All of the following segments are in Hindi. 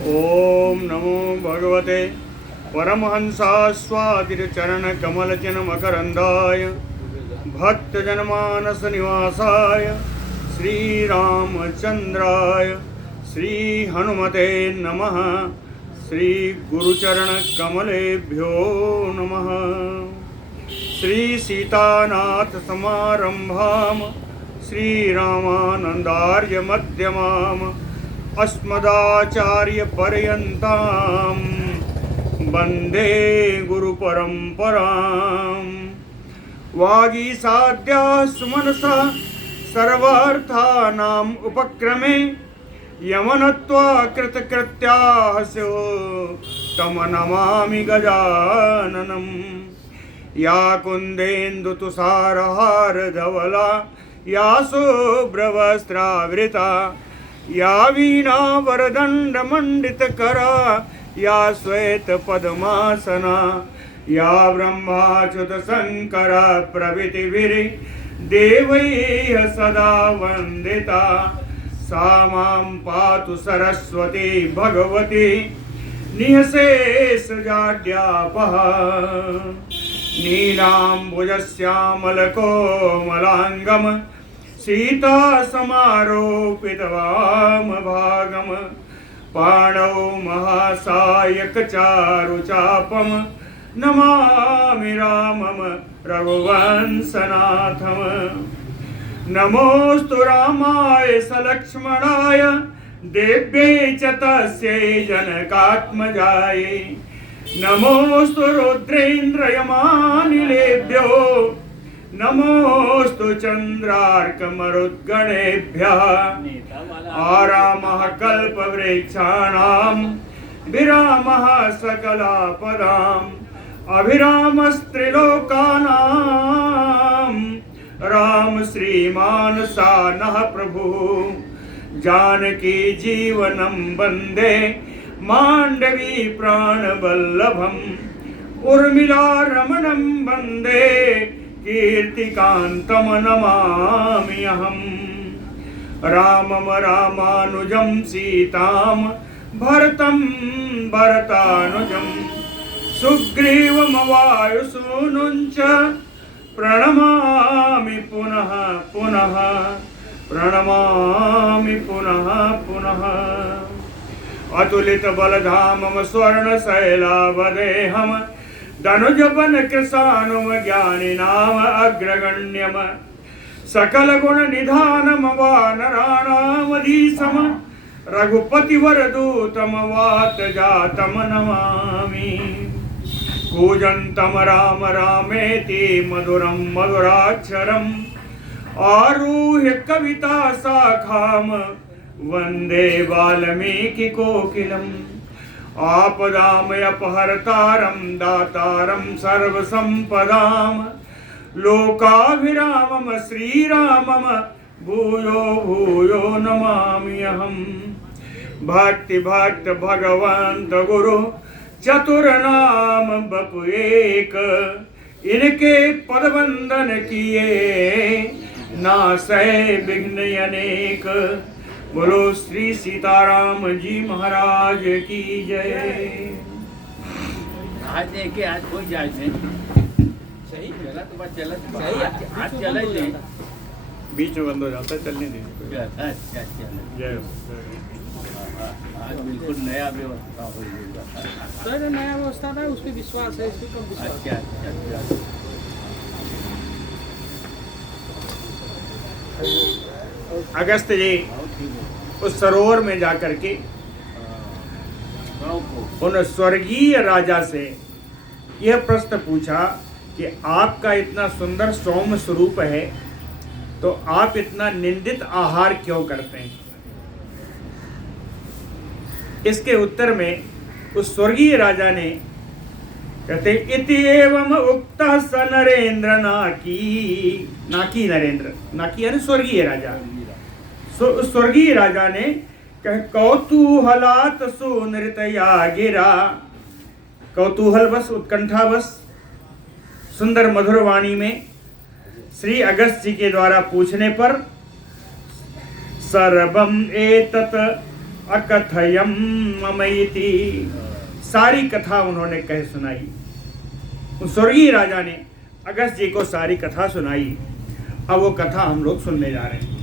ओम नमो भगवते परमहंसास्वादिचरणकमलचिन्मकरन्दाय भक्तजनमानसनिवासाय श्रीरामचन्द्राय श्रीहनुमते नमः। श्रीगुरुचरणकमलेभ्यो नमः। श्रीसीतानाथसमारम्भां श्रीरामानन्दार्यमध्यमाम् अस्मदाचार्यपर्यन्तां वन्दे गुरुपरम्परां। वागीसाद्याः सुमनसः सर्वार्थानाम् उपक्रमे यमनत्वा कृतकृत्याः स्युः तं नमामि गजाननम्। या कुन्देन्दुतुषारहारधवला या शुभ्रवस्त्रावृता या वीणावरदण्डमण्डितकरा या श्वेतपद्मासना या ब्रह्माच्युतशङ्करा प्रभृतिभिर्देवैः सदा वन्दिता सा मां पातु सरस्वती भगवती निःशेषजाड्यापः। नीलाम्बुजश्यामलकोमलाङ्गं सीता समारोपितवामभागं पाणौ महासायकचारुचापं नमामि रामं रघुवंशनाथं। नमोऽस्तु रामाय सलक्ष्मणाय देव्यै च तस्यै जनकात्मजायै। नमोऽस्तु रुद्रेन्द्रयमानिलेभ्यो नमोऽस्तु चन्द्रार्कमरुद्गणेभ्यः। आरामः कल्पवृक्षाणां विरामः सकलापदाम् अभिरामस्त्रिलोकानां राम श्रीमान् सानः प्रभुः। जानकी जीवनं वन्दे माण्डवी प्राणवल्लभम् उर्मिला रमणं वन्दे कीर्तिकान्तं नमामि अहम्। रामं रामानुजं सीतां भरतं भरतानुजं सुग्रीवमवायुसूनुं च प्रणमामि पुनः पुनः प्रणमामि पुनः पुनः। अतुलितबलधामं स्वर्णशैलावदेहं धनुजवन कृशानुम ज्ञानिनाम अग्रगण्यम सकलगुणनिधानम वानराणामधीशम रघुपतिवरदूतम वातजातम नमामि। कूजन्तं राम रामेति मधुरं मधुराक्षरम् आरुह्य कविता शाखां वन्दे वाल्मीकिकोकिलम्। आपदामयपहर्तारं दातारं सर्वसम्पदां लोकाभिरामं श्रीरामं भूयो भूयो नमामि अहम्। भक्ति भक्त भगवंत गुरु चतुर्नाम बपु एक इनके पदवंदन किए नासै विघ्न अनेक। बोलो श्री सीताराम जी महाराज की जय। आज देखे आज कोई जाए नहीं सही चला तो बात चला सही आज चला ही नहीं बीच में बंद हो जाता है, चलने दीजिए। अच्छा जय आज बिल्कुल नया व्यवस्था हो गई। सर नया व्यवस्था था, उस पर विश्वास है, इस पर कम विश्वास। अच्छा अगस्त जी उस सरोवर में जाकर के उन स्वर्गीय राजा से यह प्रश्न पूछा कि आपका इतना सुंदर सौम्य स्वरूप है तो आप इतना निंदित आहार क्यों करते हैं। इसके उत्तर में उस स्वर्गीय राजा ने कहते इति एवं उक्तः स नरेंद्र नाकी नरेंद्र नाकी यानी स्वर्गीय राजा। स्वर्गीय राजा ने कह कौतूहलात सुनृतया गिरा। कौतूहल बस उत्कंठा बस सुंदर मधुर वाणी में श्री अगस्त जी के द्वारा पूछने पर सर्वम एतत् अकथयम ममैति। सारी कथा उन्होंने कह सुनाई। उस स्वर्गीय राजा ने अगस्त जी को सारी कथा सुनाई। अब वो कथा हम लोग सुनने जा रहे हैं।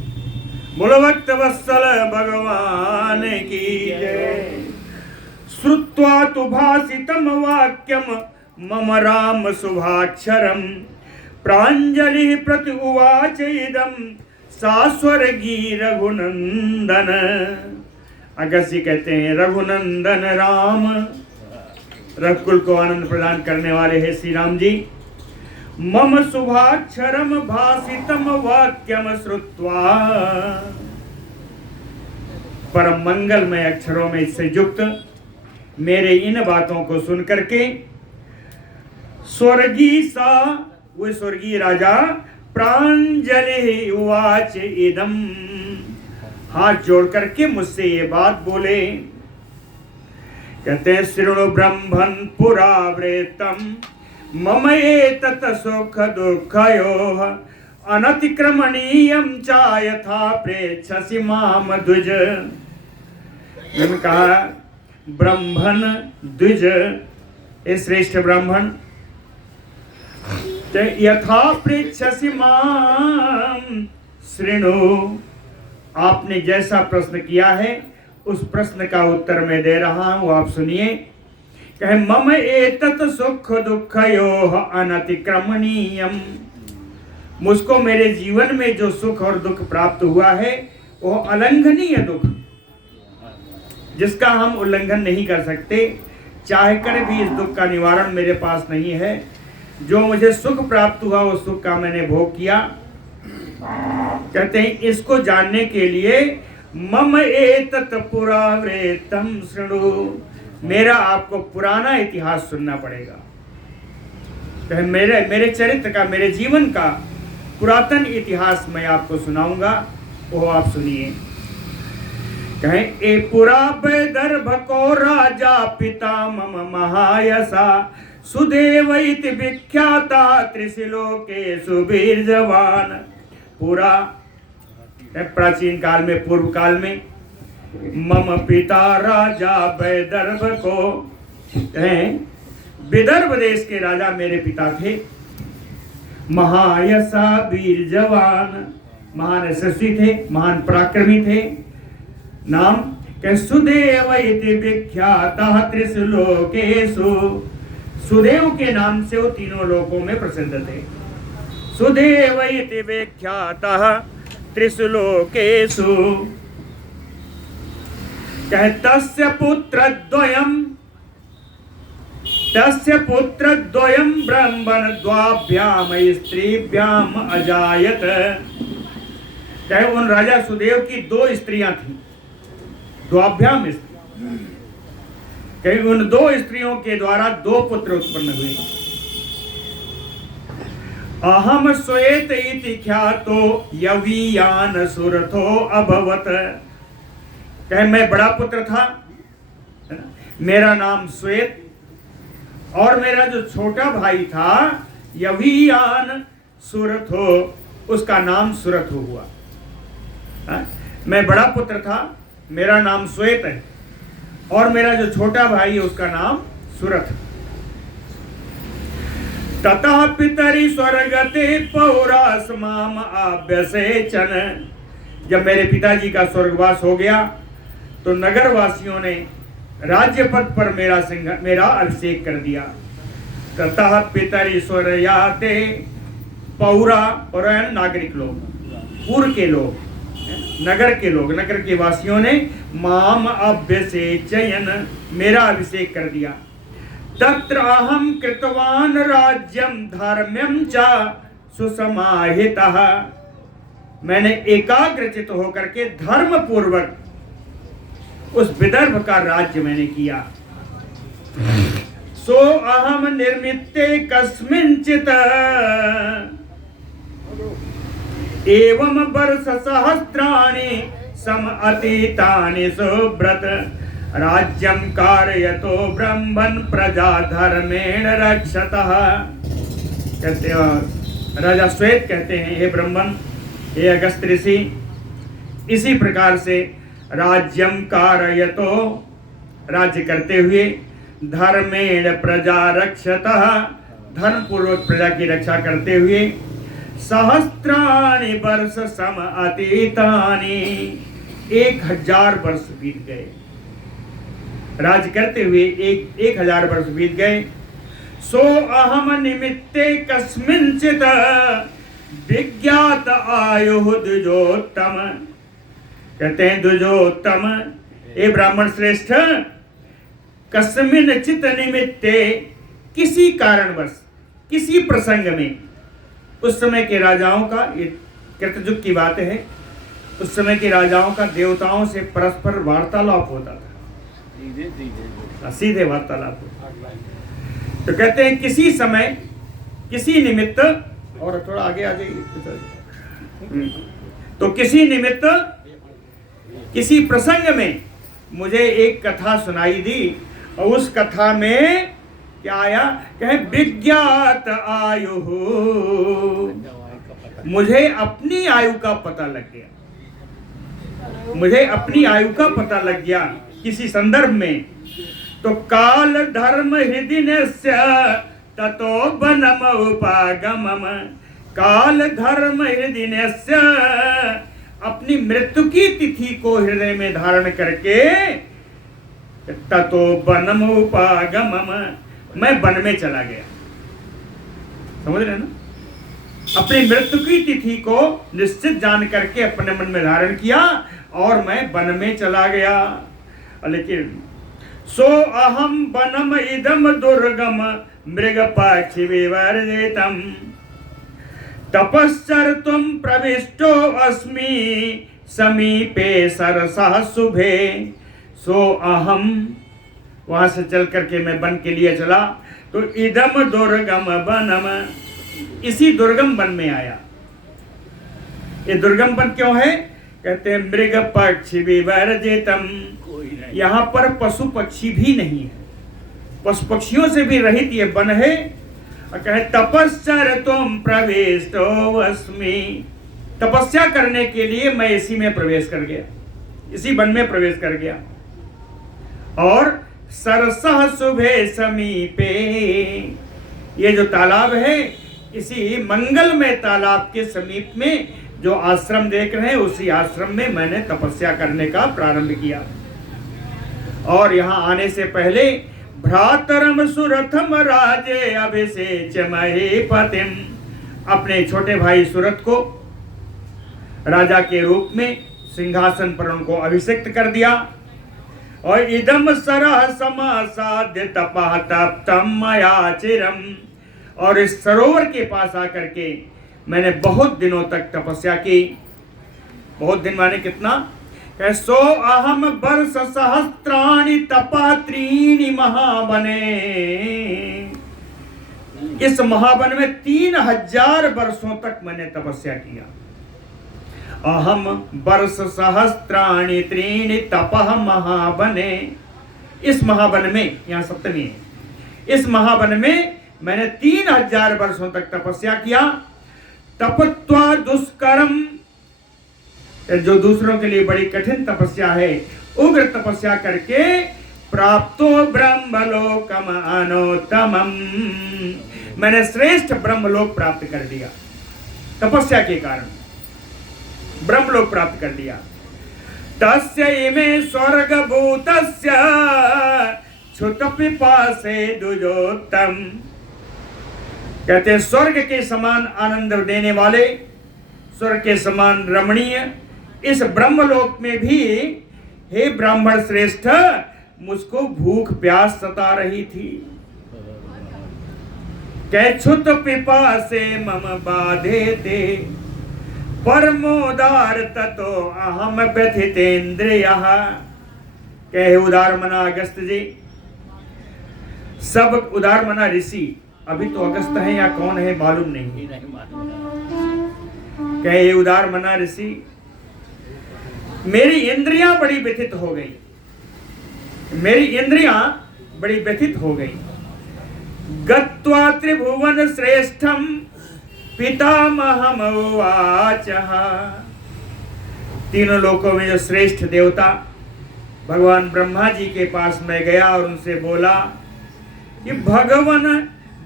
बोलो भक्त वत्सल भगवान की जय। श्रुत्वा तु भासितम वाक्यम मम राम शुभाक्षरम प्रांजलि प्रति उवाच इदम सास्वर्गी रघुनंदन। अगस्त जी कहते हैं, रघुनंदन राम, रघुकुल को आनंद प्रदान करने वाले हैं श्री राम जी। मम शुभाक्षरम भासितम वाक्यम श्रुत्वा, परम मंगलमय अक्षरों में इससे युक्त मेरे इन बातों को सुन करके स्वर्गीय सा, वो स्वर्गीय राजा, प्रांजलि उवाच इदम, हाथ जोड़ करके मुझसे ये बात बोले। कहते हैं, शृणु ब्रह्मन् पुरावृतम मम एतत् सुख दुःखयोः अनतिक्रमणीयं च यथा प्रेक्षसि माम द्विज। मैंने कहा, ब्राह्मण द्विज, ये श्रेष्ठ ब्राह्मण, यथा प्रेक्षसि माम शृणु, आपने जैसा प्रश्न किया है उस प्रश्न का उत्तर मैं दे रहा हूं, आप सुनिए। कहे, मम एतत् सुख दुःखयोः अनतिक्रमणीयम, मुझको मेरे जीवन में जो सुख और दुख प्राप्त हुआ है वो अलंघनीय दुख, जिसका हम उल्लंघन नहीं कर सकते, चाहे कर भी इस दुख का निवारण मेरे पास नहीं है। जो मुझे सुख प्राप्त हुआ उस सुख का मैंने भोग किया। कहते हैं, इसको जानने के लिए मम एतत् पुरावृतम शृणु, मेरा आपको पुराना इतिहास सुनना पड़ेगा। कहे, मेरे चरित्र का, मेरे जीवन का पुरातन इतिहास मैं आपको सुनाऊंगा, वो आप सुनिए। कहे, ए पुरा वैदर्भ को राजा पिता मम महायसा सुदेव इति विख्याता त्रिशिलोकेषु वीर्यवान। पूरा प्राचीन काल में, पूर्व काल में, मम पिता राजा वैदर्भ को, विदर्भ देश के राजा मेरे पिता थे। महायसा वीर्यवान, महान यशस्वी थे, महान पराक्रमी थे। नाम के सुदेव इति विख्याता त्रिशलोकेषु, सुदेव के नाम से वो तीनों लोकों में प्रसिद्ध थे। सुदेव इति विख्याता त्रिशलोकेषु। कहे, तस्य पुत्रद्वयं ब्रह्मण द्वाभ्याम स्त्रीभ्याम अजायत। कहे, उन राजा सुदेव की 2 स्त्रियां थी, द्वाभ्याम स्त्री। कहे, उन 2 स्त्रियों के द्वारा 2 पुत्र उत्पन्न हुए। अहम श्वेत इति ख्यातो यवीयान सुरथो अभवत। कहे, मैं बड़ा पुत्र था, मेरा नाम श्वेत, और मेरा जो छोटा भाई था यवीयान सुरथो, उसका नाम सुरथो हुआ। मैं बड़ा पुत्र था, मेरा नाम श्वेत है, और मेरा जो छोटा भाई है उसका नाम सुरथ। ततः पितरि स्वर्गते पौरास्माम आभ्यसेचन। जब मेरे पिताजी का स्वर्गवास हो गया तो नगर वासियों ने राज्य पद पर मेरा अभिषेक कर दिया। ततः पितरि स्वर्याते, पौरा, और नागरिक लोग, पूर्व के लोग, नगर के लोग, नगर के वासियों ने माम अभ्यसेचयन, मेरा अभिषेक कर दिया। तत्र अहम कृतवान राज्यम धर्म्यम च सुसमाहितः, मैंने एकाग्रचित होकर के धर्म पूर्वक उस विदर्भ का राज्य मैंने किया। सो अहम निर्मित्ते कस्मिंचित एवं वर्ष सहस्राणि सम अतीतानि सुब्रत राज्यम कारयतो ब्रह्मन् प्रजा धर्मेण रक्षतः। कहते हैं, राजा श्वेत कहते हैं, हे ब्रह्मन, हे अगस्त ऋषि, इसी प्रकार से राज्यम कारयतो, राज्य करते हुए, धर्मेण प्रजा रक्षतः, धर्म पूर्वक प्रजा की रक्षा करते हुए, सहस्त्राणि वर्ष सम अतीतानि, 1000 वर्ष बीत गए। राज्य करते हुए 1000 वर्ष बीत गए। सो अहम निमित्ते कस्मिंचित विज्ञात आयु द्विजोत्तम, कहते हैं द्विजोत्तम, ए ब्राह्मण श्रेष्ठ, कस्मिन चित निमित्ते, किसी कारणवश, किसी प्रसंग में, उस समय के राजाओं का, ये कृतयुग की बात है, उस समय के राजाओं का देवताओं से परस्पर वार्तालाप होता था, सीधे वार्तालाप होता। तो कहते हैं किसी समय, किसी निमित्त, और थोड़ा आगे आ जाइए, तो किसी निमित्त, किसी प्रसंग में मुझे एक कथा सुनाई दी, और उस कथा में क्या आया, कहे विज्ञात आयु, मुझे अपनी आयु का पता लग गया, मुझे अपनी आयु का पता लग गया किसी संदर्भ में। तो काल धर्म हृदिनस्य ततो वनम उपागमम, काल धर्म हृदिनस्य, अपनी मृत्यु की तिथि को हृदय में धारण करके, ततो वनम उपागमम, मैं वन में चला गया। समझ रहे ना, अपनी मृत्यु की तिथि को निश्चित जान करके अपने मन में धारण किया और मैं वन में चला गया। लेकिन सो अहम वनम इदम दुर्गम मृग पक्षी विवर्जितम, तपश्चर्तुम प्रविष्टो अस्मि समीपे सरसः शुभे। सो अहम, वहां से चल करके मैं वन के लिए चला, तो इदम दुर्गम वनम, इसी दुर्गम वन में आया। ये दुर्गम वन क्यों है, कहते हैं मृग पक्षी विवर्जितम, यहाँ पर पशु पक्षी भी नहीं है, पशु पक्षियों से भी रहित ये वन है। और कहे तपश्चर्तुम प्रविष्टो अस्मि, तपस्या करने के लिए मैं इसी में प्रवेश कर गया, इसी वन में प्रवेश कर गया। और सरसः शुभे समीपे, ये जो तालाब है, इसी मंगलमय तालाब के समीप में जो आश्रम देख रहे हैं, उसी आश्रम में मैंने तपस्या करने का प्रारंभ किया। और यहाँ आने से पहले भ्रातरम सुरथम राजे अभिषेच महीपतिम, अपने छोटे भाई सुरथ को राजा के रूप में सिंहासन पर उनको अभिषिक्त कर दिया। और इदम सरह समासाद्य तपः तप्तम मया चिरम, और इस सरोवर के पास आकर के मैंने बहुत दिनों तक तपस्या की। बहुत दिन माने कितना, सो अहम वर्ष सहस्त्राणि तपः त्रीणि महावने, इस महावन में 3000 वर्षों तक मैंने तपस्या किया। अहम वर्ष सहस्त्राणि त्रीणि तपः महावने, इस महावन में, यहाँ सप्तमी है, इस महावन में मैंने 3000 वर्षों तक तपस्या किया। तपत्वा दुष्करम, जो दूसरों के लिए बड़ी कठिन तपस्या है, उग्र तपस्या करके प्राप्तो ब्रह्मलोकम अनोत्तमम, मैंने श्रेष्ठ ब्रह्मलोक प्राप्त कर दिया। तपस्या के कारण ब्रह्मलोक प्राप्त कर दिया। तस्य इमे स्वर्गभूतस्य क्षुत पिपासे द्विजोत्तम, कहते हैं स्वर्ग के समान आनंद देने वाले, स्वर्ग के समान रमणीय इस ब्रह्मलोक में भी, हे ब्राह्मण श्रेष्ठ, मुझको भूख प्यास सता रही थी। कह क्षुत पिपासे मम बाधे थे, परमोदार ततो अहम व्यथितेन्द्रियः। कहे उदार मना अगस्त जी, सब उदार मना ऋषि, अभी तो अगस्त है या कौन है मालूम नहीं, कहे उदार मना ऋषि, मेरी इंद्रियां बड़ी व्यथित हो गई, मेरी इंद्रियां बड़ी व्यथित हो गई। गत्वा त्रिभुवन श्रेष्ठम पितामहम उवाचः, तीनों लोकों में जो श्रेष्ठ देवता भगवान ब्रह्मा जी के पास मैं गया और उनसे बोला कि भगवान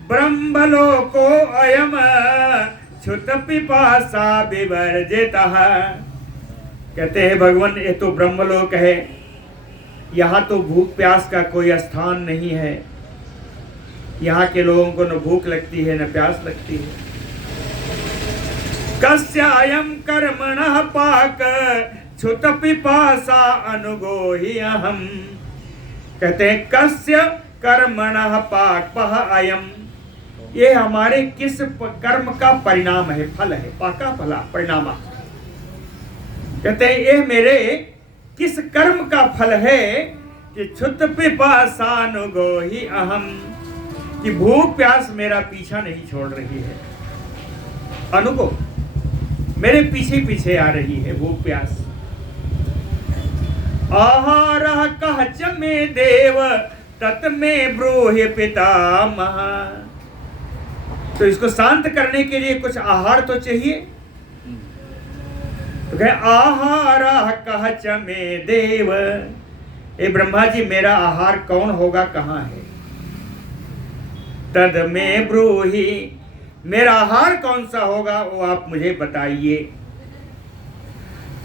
ब्रह्मलोको अयम क्षुत पिपासा विवर्जिता। कहते हैं भगवान ये तो ब्रह्मलोक है, यहाँ तो भूख प्यास का कोई स्थान नहीं है। यहाँ के लोगों को न भूख लगती है न प्यास लगती है। कस्य अयम कर्मणः पाक क्षुत पिपासा अनुगोहि अहम। कहते हैं कस्य कर्मणः पाक पह अयम, ये हमारे किस कर्म का परिणाम है, फल है, पाका फला परिणामा। कहते हैं ये मेरे किस कर्म का फल है कि क्षुत पिपासानुगोहि अहम, कि भूख प्यास मेरा पीछा नहीं छोड़ रही है। अनुगो मेरे पीछे पीछे आ रही है भूख प्यास। आहारः कः च मे देव तत् मे ब्रूहि पितामह। तो इसको शांत करने के लिए कुछ आहार तो चाहिए। तो कहे आहारः कः च मे देव, ए ब्रह्मा जी मेरा आहार कौन होगा, कहाँ है। तद में ब्रूहि, मेरा आहार कौन सा होगा वो आप मुझे बताइए।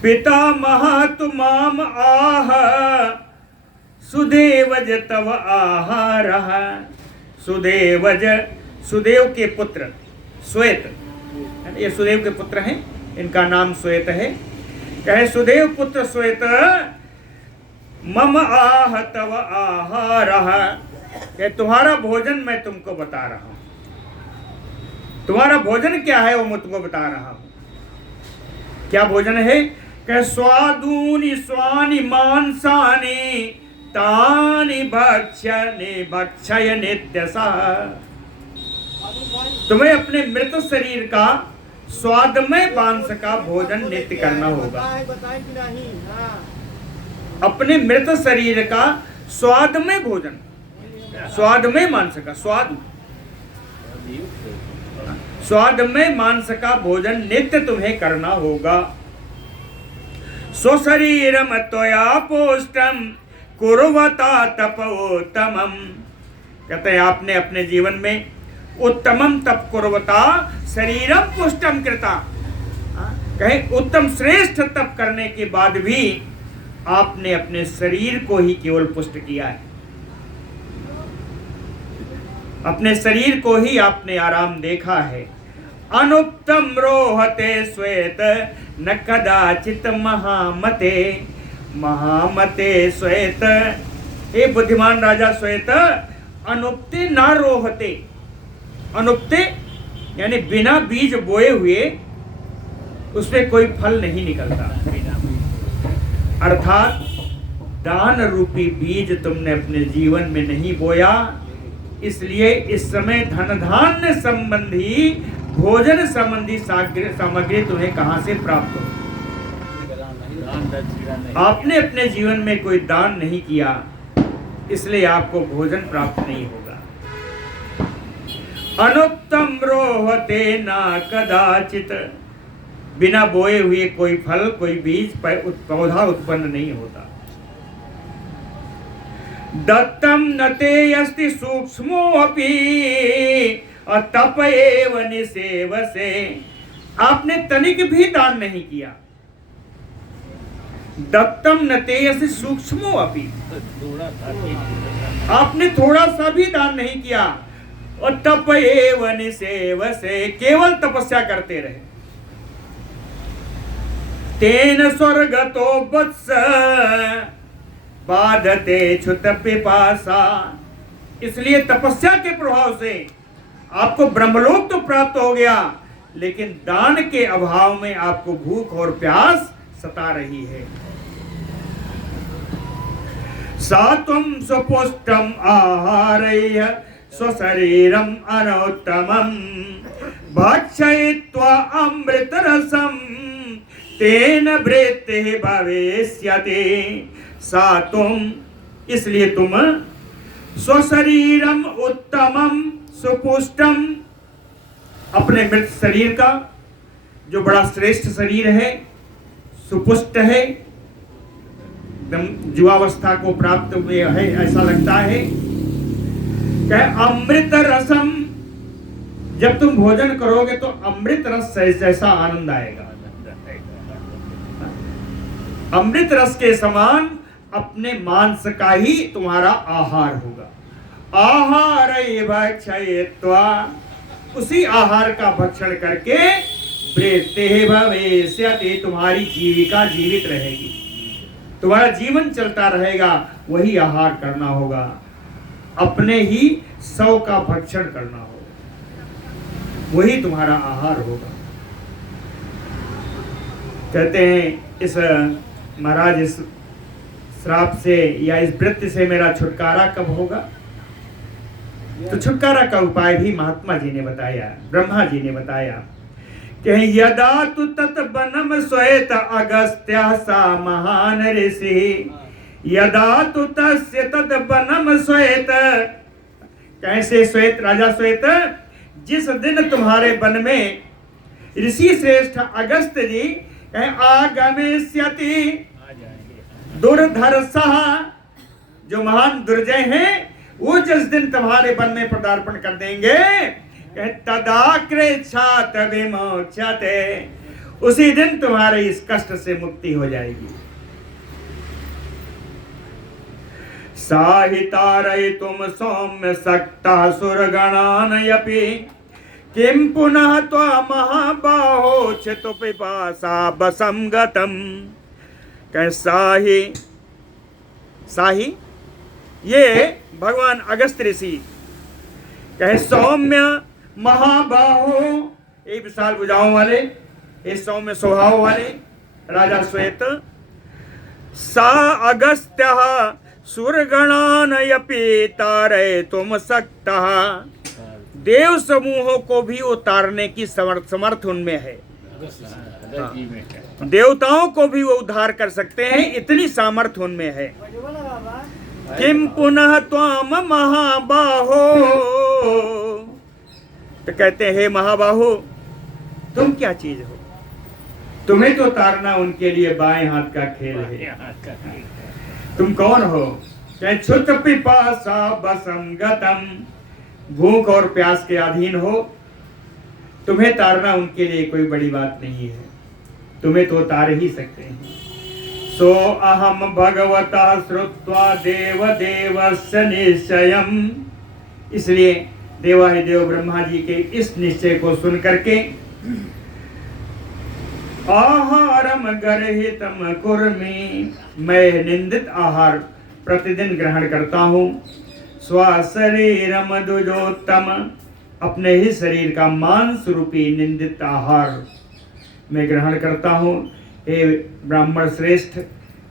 पितामह तुमाम आह सुदेवज तव आहारः। सुदेवज, सुदेव के पुत्र श्वेत, ये सुदेव के पुत्र हैं, इनका नाम श्वेत है। कहे सुदेव पुत्र श्वेत मम आह तव आहारः, कि तुम्हारा भोजन मैं तुमको बता रहा हूं। तुम्हारा भोजन क्या है वो मैं तुमको बता रहा हूं। क्या भोजन है? कि स्वादूनि स्वानि मांसानि तानि भक्षय नित्यसा। तुम्हें अपने मृत शरीर का स्वादमय मांस का भोजन नित्य करना होगा। अपने मृत शरीर का स्वादमय भोजन, स्वादमय मांस का स्वादमय मांस का भोजन नित्य तुम्हें करना होगा। स्वशरीरम त्वया पोष्टम कुर्वता तपोत्तमम। कहते हैं आपने अपने जीवन में उत्तमम तप कुर्वता शरीरम पुष्टम कृता। कहे उत्तम श्रेष्ठ तप करने के बाद भी आपने अपने शरीर को ही केवल पुष्ट किया है। अपने शरीर को ही आपने आराम देखा है। अनुक्तम रोहते श्वेत न कदाचित महामते। महामते श्वेत, हे बुद्धिमान राजा श्वेत, अनुक्ते ना रोहते। अनुक्ते यानी बिना बीज बोए हुए उसमें कोई फल नहीं निकलता। अर्थात दान रूपी बीज तुमने अपने जीवन में नहीं बोया, इसलिए इस समय धन धान्य संबंधी भोजन संबंधी सामग्री तुम्हें कहां से प्राप्त हो। आपने अपने जीवन में कोई दान नहीं किया, इसलिए आपको भोजन प्राप्त नहीं होगा। अनुक्तम रोहते ना कदाचित, बिना बोए हुए कोई फल कोई बीज पौधा उत्पन्न नहीं होता। दत्तम नते अस्ति सूक्ष्मोऽपि तप एव निसेवसे। आपने तनिक भी दान नहीं किया। दत्तम नते अस्ति सूक्ष्मोऽपि, आपने थोड़ा सा भी दान नहीं किया। और तप एव निसेवसे, केवल तपस्या करते रहे। तेन स्वर्गतो वत्स बाधते क्षुत पिपासा। इसलिए तपस्या के प्रभाव से आपको ब्रह्मलोक तो प्राप्त हो गया, लेकिन दान के अभाव में आपको भूख और प्यास सता रही है। सात्वं स्वपुष्टम आहारय्य स्वशरीरम अनोत्तमं भक्षयित्वा अमृतरसं तेन वृत्तिः भविष्यति। सात्वं, इसलिए तुम स्वशरीरम उत्तमम सुपुष्टम, अपने मृत शरीर का जो बड़ा श्रेष्ठ शरीर है, सुपुष्ट है, एकदम युवावस्था को प्राप्त हुए है ऐसा लगता है। कहे अमृत रसम, जब तुम भोजन करोगे तो अमृत रस जैसा आनंद आएगा। अमृत रस के समान अपने मांस का ही तुम्हारा आहार होगा। आहार भक्षयित्वा, उसी आहार का भक्षण करके वृत्तिः भविष्यति, तुम्हारी जीविका जीवित रहेगी, तुम्हारा जीवन चलता रहेगा। वही आहार करना होगा, अपने ही सौ का भक्षण करना होगा, वही तुम्हारा आहार होगा। कहते हैं इस महाराज इस श्राप से या इस वृत्ति से मेरा छुटकारा कब होगा? तो छुटकारा का उपाय भी महात्मा जी ने बताया, ब्रह्मा जी ने बताया कि यदा तु तत् बनम श्वेत अगस्त्य सा महान ऋषि, यदा तु तस्य तत् बनम श्वेत, कैसे श्वेत, राजा श्वेत, जिस दिन तुम्हारे वन में ऋषि श्रेष्ठ अगस्त जी आगमिष्यति दुर्धर्षः, जो महान दुर्जय हैं, वो जिस दिन तुम्हारे वन में पदार्पण कर देंगे, तदा कृच्छात विमोच्यते, उसी दिन तुम्हारे इस कष्ट से मुक्ति हो जाएगी। साहितारयितुम सौम्य सक्ता सुरगणानयपि, किं पुनः त्वा महाबाहो चित्त पिपासा बसं गतम्। साही, साही ये भगवान अगस्त ऋषि कहे सौम्य महाबाहो, ये विशाल भुजाओं वाले, ये सौम्य स्वभाव वाले राजा श्वेत, सा अगस्त्यः सुरगणानयपि तारयितुम सक्तः, देव समूहों को भी उतारने की समर्थ उनमें है। देवताओं को भी वो उद्धार कर सकते हैं, इतनी सामर्थ्य उनमें है। किम पुनः त्वाम महाबाहो, तो कहते हैं हे महाबाहो, तुम क्या चीज हो? तुम्हें तो तारना उनके लिए बाएं हाथ का खेल है। तुम कौन हो? क्षुत पिपासा बसं गतम, भूख और प्यास के अधीन हो, तुम्हें तारना उनके लिए कोई बड़ी बात नहीं है, तुम्हें तो तार ही सकते हैं। सो अहम भगवता श्रुत्वा देव देवस्य निश्चयम्, इसलिए देवाधिदेव ब्रह्मा जी के इस निश्चय को सुन करके आहारम गर्हितम कुर्मी, मैं निंदित आहार प्रतिदिन ग्रहण करता हूँ। स्वशरीरम दुजोत्तम, अपने ही शरीर का मांस रूपी निंदित आहार मैं ग्रहण करता हूँ। हे ब्राह्मण श्रेष्ठ,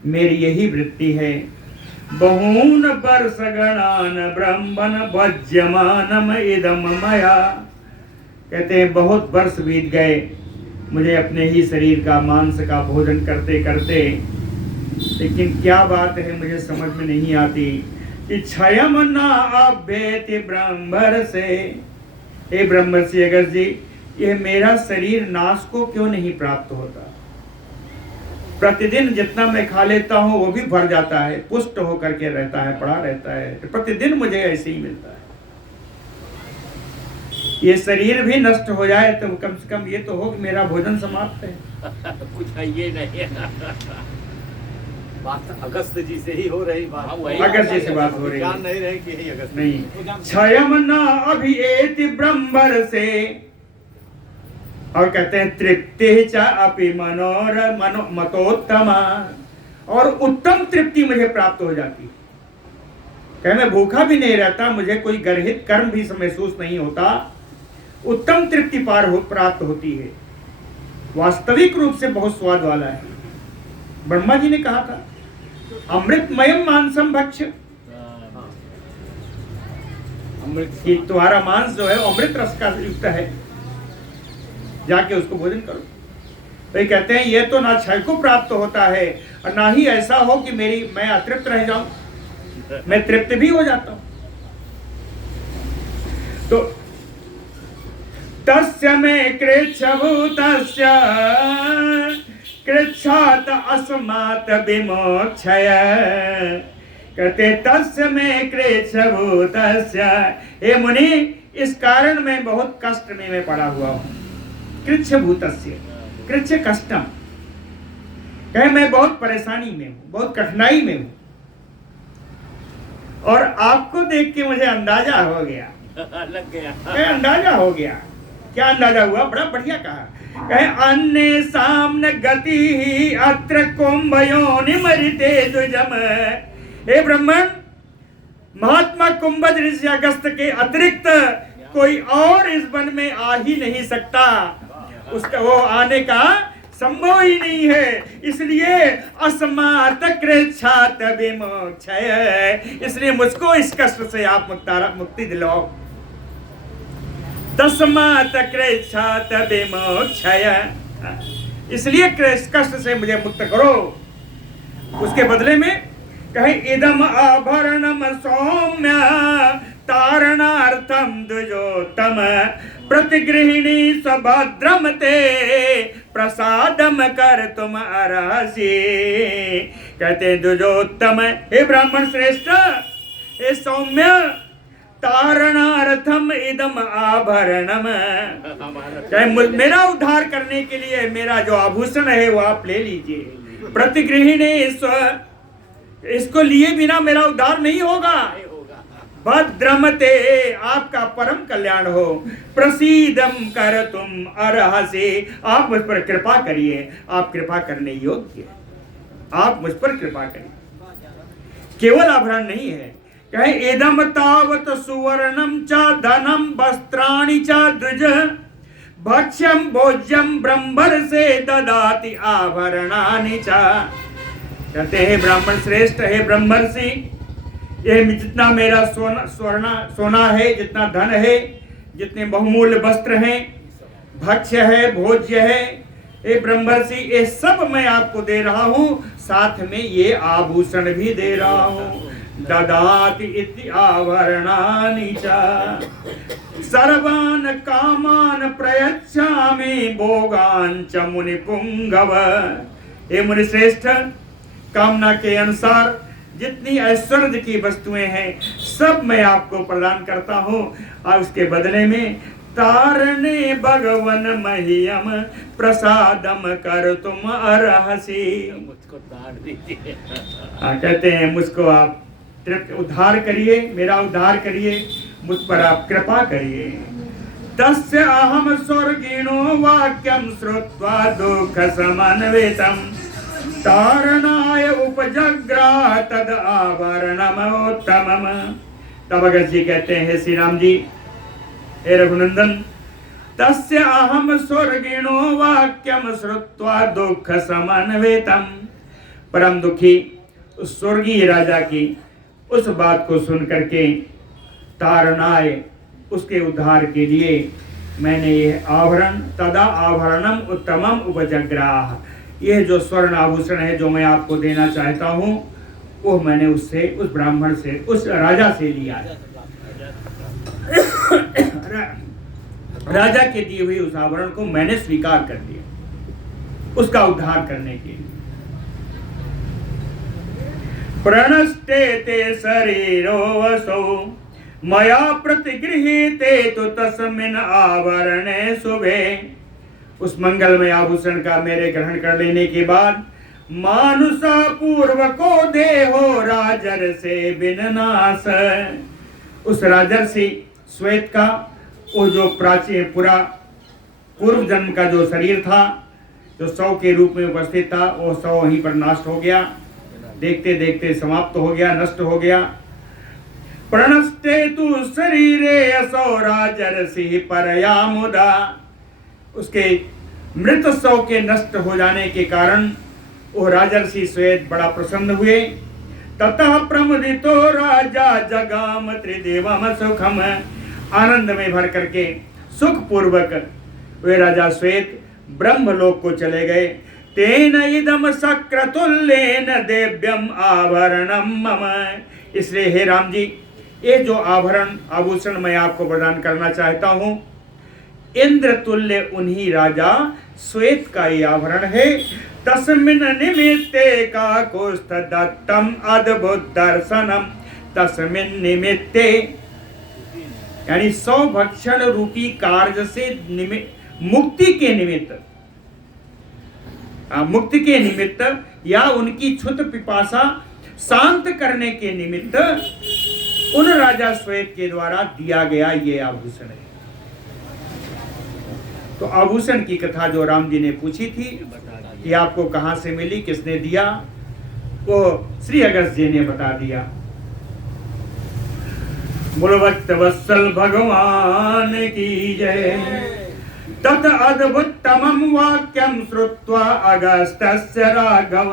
मेरी यही वृत्ति है। बहून वर्ष गणान ब्रह्मन भज्यमानम इदम मया, कहते हैं बहुत वर्ष बीत गए मुझे अपने ही शरीर का मांस का भोजन करते करते, लेकिन क्या बात है मुझे समझ में नहीं आती कि क्षयम न अभ्येति ब्रह्मण से। हे ब्रह्मर्षि अगस्त जी, यह मेरा शरीर नाश को क्यों नहीं प्राप्त होता? प्रतिदिन जितना मैं खा लेता हूँ वो भी भर जाता है, पुष्ट होकर के रहता है, पड़ा रहता है, प्रतिदिन मुझे ऐसे ही मिलता है। ये शरीर भी नष्ट हो जाए तो कम से कम ये तो हो कि मेरा भोजन समाप्त है। कुछ ये नहीं बात अगस्त जी से ही हो रही बात, अगस्त जी से बात हो रही जान नहीं रहे कि यही अगस्त नहीं। क्षयम न अभिएति ब्रह्मण से, और कहते हैं तृप्ति च अपि मनोर मनो मतोत्तमा, और उत्तम तृप्ति मुझे प्राप्त हो जाती। कहे मैं भूखा भी नहीं रहता, मुझे कोई गर्हित कर्म भी महसूस नहीं होता, उत्तम तृप्ति प्राप्त होती है। वास्तविक रूप से बहुत स्वाद वाला है। ब्रह्मा जी ने कहा था अमृतमयम मांसम भक्ष, कि तुम्हारा मांस जो है अमृत रस का युक्त है, जाके उसको भोजन करो। तो ये कहते हैं ये तो ना क्षय को प्राप्त होता है और ना ही ऐसा हो कि मैं अतृप्त रह जाऊं, मैं तृप्त भी हो जाता हूं। तो तस्य में कृच्छभूतस्य कृच्छात अस्मात् विमोक्षय कहते तस्य में कृच्छभूतस्य। हे मुनि, इस कारण मैं बहुत कष्ट में मैं पड़ा हुआ हूँ। कृच्छभूतस्य, कृच्छ कष्टम, कहे मैं बहुत परेशानी में हूँ, बहुत कठिनाई में हूँ। और आपको देख के मुझे अंदाजा हो गया, लग गया। अंदाजा हो गया। क्या अंदाजा हुआ? बड़ा बढ़िया कहा। कहे अन्य सामने गति ही अत्र कुंभयोनि मरिते दुजम। हे ब्राह्मण, महात्मा कुंभज ऋषि अगस्त के अतिरिक्त कोई और इस वन में आ ही नहीं सकता। उसका वो आने का संभव ही नहीं है। इसलिए अस्मात् कृच्छात विमोक्षय, इसलिए मुझको इस कष्ट से आप मुक्ति दिलाओ। तस्मात् कृच्छात विमोक्षय, इसलिए कष्ट से मुझे मुक्त करो। उसके बदले में कहे इदम आभरणम सौम्य तारणार्थम द्विजोत्तम प्रतिगृहिणी सभद्रम ते प्रसादम कर तुम अर्हसि। कहते द्विजोत्तम, हे ब्राह्मण श्रेष्ठ, हे सौम्य, तारणार्थम इदम आभरणम, मेरा उद्धार करने के लिए मेरा जो आभूषण है वो आप ले लीजिए। प्रतिगृहिणी, इसको लिए बिना मेरा उद्धार नहीं होगा। भद्रमते, आपका परम कल्याण हो। प्रसीदम कर तुम अर्हसि, आप मुझ पर कृपा करिए, आप कृपा करने योग्य, आप मुझ पर कृपा करिए। केवल आभरण नहीं है, कहे एदम तावत सुवर्णम च धनम वस्त्राणि च द्विज भक्ष्यम भोज्यम ब्रह्मर से ददाति आभरणानि च। कहते हैं ब्राह्मण श्रेष्ठ, हे ब्रह्मर्षि, ये जितना मेरा सोना है, जितना धन है, जितने बहुमूल्य वस्त्र हैं, भक्ष्य है, भोज्य है, हे ब्रह्मर्षि, ये सब मैं आपको दे रहा हूँ। साथ में ये आभूषण भी दे रहा हूँ। ददाति इति आभरणानि च सर्वान् कामान् प्रयच्छामि भोगान् च मुनि पुंगव। हे मुनि श्रेष्ठ, कामना के अनुसार जितनी ऐश्वर्य की वस्तुएं हैं सब मैं आपको प्रदान करता हूँ। और उसके बदले में तारणे भगवन मह्यम प्रसादम कर तुम अर्हसि। मुझको तार दीजिए। कहते हैं मुझको आप उद्धार करिए, मेरा उद्धार करिए, मुझ पर आप कृपा करिए। तस्य अहम स्वर्गिणो वाक्यम श्रुत्वा दुःख समन्वितम तारणाय उपजग्राह तद आभरणमोत्तमम। तब अगस्त जी कहते हैं, श्री राम जी, हे रघुनंदन, तस्य अहम स्वर्गिणो वाक्यम श्रुत्वा दुःख समन्वितम। परम दुखी उस स्वर्गीय राजा की उस बात को सुन करके तारणाय, उसके उद्धार के लिए मैंने ये आभरण, तदा आभरणम उत्तमम उपजग्राह, यह जो स्वर्ण आभूषण है जो मैं आपको देना चाहता हूँ वो मैंने उससे, उस ब्राह्मण से, उस राजा से लिया है। राजा के दिए हुए उस आभरण को मैंने स्वीकार कर लिया उसका उद्धार करने के लिए। प्रणष्टे ते शरीरो वसो मया प्रतिगृहीते तो तस्मिन् आभरणे शुभे। उस मंगलमय आभूषण का मेरे ग्रहण कर लेने के बाद मानुषा पूर्व को देहो राजर से विननाश। उस राजर्षि श्वेत का वो जो प्राचीन पूरा पूर्व जन्म का जो शरीर था, जो शव के रूप में उपस्थित था, वो शव वहीं पर नष्ट हो गया, देखते देखते समाप्त हो गया, नष्ट हो गया। प्रणष्टे तु शरीरे असौ राजर्षि परया मुदा। उसके मृत शव के नष्ट हो जाने के कारण वो राजर्षि श्वेत बड़ा प्रसन्न हुए। ततः प्रमुदितो राजा जगाम त्रिदेवम सुखम। आनंद में भर करके सुख पूर्वक वे राजा श्वेत ब्रह्मलोक को चले गए। तेन इदम शक्रतुल्येन दिव्यम आभरणम मम। इसलिए हे राम जी, ये जो आभरण आभूषण मैं आपको प्रदान करना चाहता हूँ, इंद्र तुल्य उन्हीं राजा श्वेत का ये आभरण है। तस्मिन् निमित्ते काकुस्थ दत्तम अद्भुत दर्शनम। तस्मिन् निमित्ते यानी 100 भक्षण रूपी कार्य से मुक्ति के निमित्त, मुक्ति के निमित्त या उनकी क्षुत पिपासा शांत करने के निमित्त उन राजा श्वेत के द्वारा दिया गया ये आभूषण है। तो आभूषण की कथा जो राम जी ने पूछी थी कि आपको कहां से मिली, किसने दिया, वो श्री अगस्त जी ने बता दिया। बोलो भक्त वत्सल भगवान की जय। तत् अद्भुतमं वाक्यं श्रुत्वा अगस्त्यस्य राघव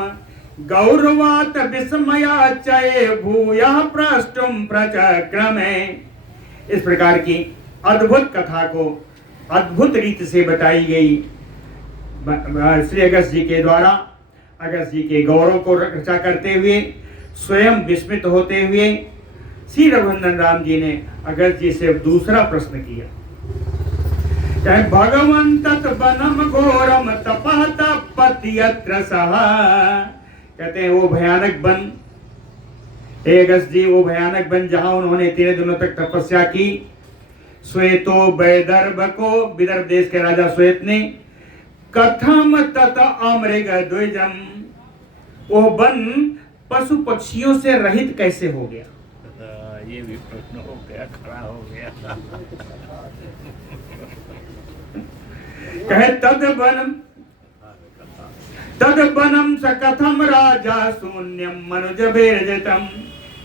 गौरवात् विस्मयाच्चये भूयः प्रष्टुं प्रचक्रमे। इस प्रकार की अद्भुत कथा को अद्भुत रीति से बताई गई श्री अगस्त जी के द्वारा। अगस्त जी के गौरव को रक्षा करते हुए, स्वयं विस्मित होते हुए श्री रघुनंदन राम जी ने अगस्त जी से दूसरा प्रश्न किया। भगवन् तत् वनम घोरम तपः तपति यत्र सः। कहते हैं वो भयानक वन, हे अगस्त जी, वो भयानक वन जहां उन्होंने 13 दिनों तक तपस्या की। श्वेतो वैदर्भ को, विदर्भ देश के राजा श्वेत ने, कथम तत अमृग द्विजम, वो वन पशु पक्षियों से रहित कैसे हो गया? ये भी प्रश्न हो गया, खड़ा हो गया। कहे तद वनम स कथम राजा शून्यम मनुज भेजतम।